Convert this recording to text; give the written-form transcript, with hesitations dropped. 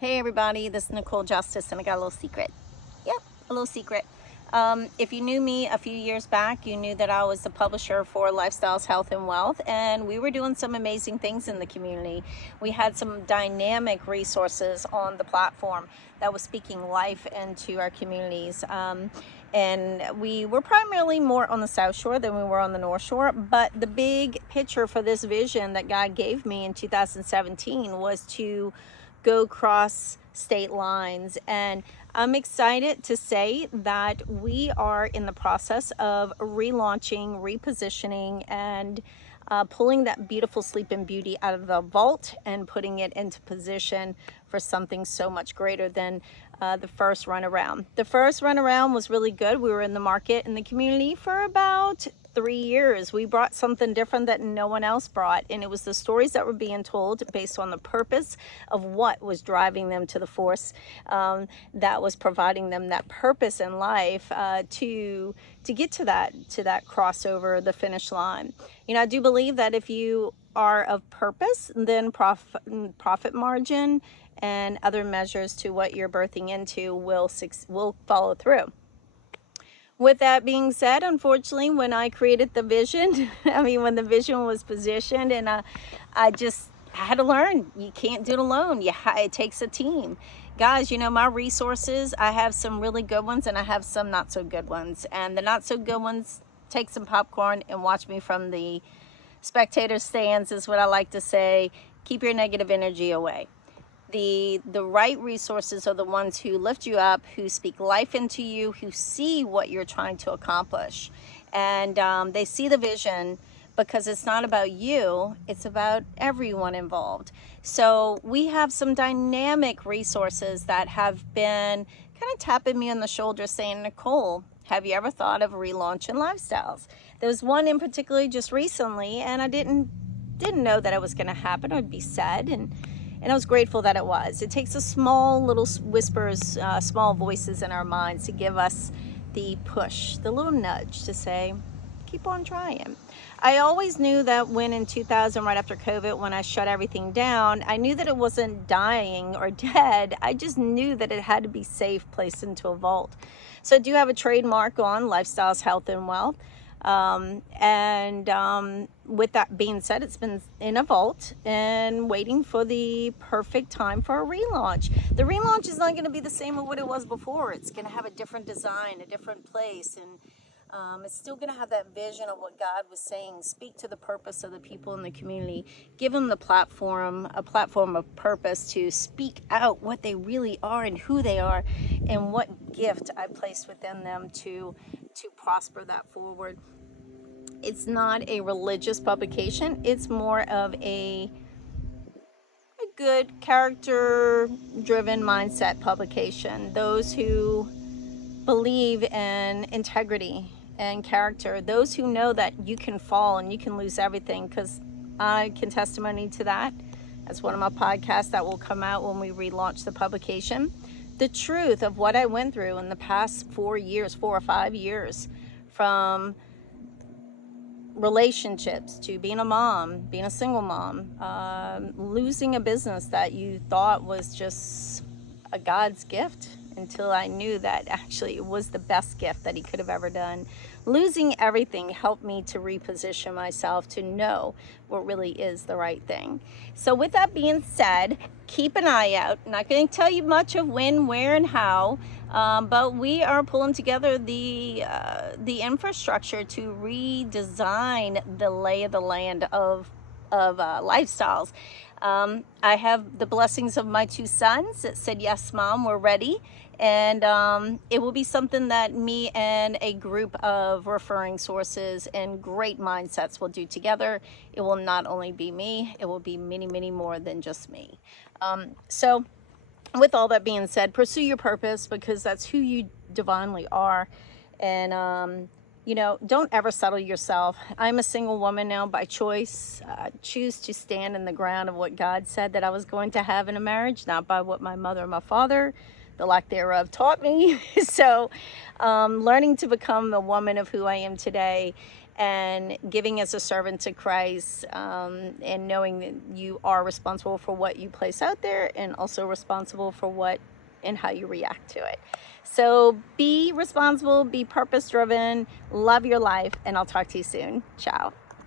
Hey everybody, this is Nicole Justice, and I got a little secret. Yeah, a little secret. If you knew me a few years back, you knew that I was the publisher for Lifestyles, Health, and Wealth, and we were doing some amazing things in the community. We had some dynamic resources on the platform that was speaking life into our communities. And we were primarily more on the South Shore than we were on the North Shore, but the big picture for this vision that God gave me in 2017 was to go cross state lines. And I'm excited to say that we are in the process of relaunching, repositioning, and pulling that beautiful Sleeping Beauty out of the vault and putting it into position for something so much greater than the first run around. The first run around was really good. We were in the market in the community for about 3 years. We brought something different that no one else brought, and it was the stories that were being told based on the purpose of what was driving them to the force that was providing them that purpose in life to get to that crossover, the finish line. You know, I do believe that if you are of purpose, then profit margin and other measures to what you're birthing into will follow through. With that being said, unfortunately, when I created the vision, when the vision was positioned, and I had to learn, you can't do it alone. It takes a team. Guys, you know, my resources, I have some really good ones and I have some not so good ones. And the not so good ones, take some popcorn and watch me from the spectator stands is what I like to say. Keep your negative energy away. The right resources are the ones who lift you up, who speak life into you, who see what you're trying to accomplish. And they see the vision, because it's not about you, it's about everyone involved. So we have some dynamic resources that have been kind of tapping me on the shoulder saying, Nicole, have you ever thought of relaunching Lifestyles? There was one in particular just recently, and I didn't know that it was going to happen or it'd be said, and I was grateful that it was. It takes a small little whispers, small voices in our minds to give us the push, the little nudge to say, keep on trying. I always knew that when in 2000, right after COVID, when I shut everything down, I knew that it wasn't dying or dead. I just knew that it had to be safe, placed into a vault. So I do have a trademark on Lifestyles, Health, and Wealth. With that being said, it's been in a vault and waiting for the perfect time for a relaunch. The relaunch is not going to be the same as what it was before. It's going to have a different design, a different place, and it's still going to have that vision of what God was saying. Speak to the purpose of the people in the community. Give them a platform of purpose to speak out what they really are and who they are and what gift I placed within them to prosper that forward. It's not a religious publication. It's more of a good character-driven mindset publication. Those who believe in integrity and character, those who know that you can fall and you can lose everything, because I can testimony to that. That's one of my podcasts that will come out when we relaunch the publication. The truth of what I went through in the past 4 or 5 years, from relationships to being a mom, being a single mom, losing a business that you thought was just a God's gift, until I knew that actually it was the best gift that he could have ever done. Losing everything helped me to reposition myself to know what really is the right thing. So with that being said, keep an eye out. I'm not going to tell you much of when, where, and how, but we are pulling together the infrastructure to redesign the lay of the land of Lifestyles. I have the blessings of my 2 sons that said, yes, Mom, we're ready. And it will be something that me and a group of referring sources and great mindsets will do together. It will not only be me, it will be many, many more than just me. So with all that being said, pursue your purpose, because that's who you divinely are. And you know, don't ever settle yourself. I'm a single woman now by choice. Choose to stand in the ground of what God said that I was going to have in a marriage, not by what my mother and my father, the lack thereof, taught me. So learning to become the woman of who I am today, and giving as a servant to Christ, and knowing that you are responsible for what you place out there and also responsible for what and how you react to it. So be responsible, be purpose driven, love your life, and I'll talk to you soon. Ciao.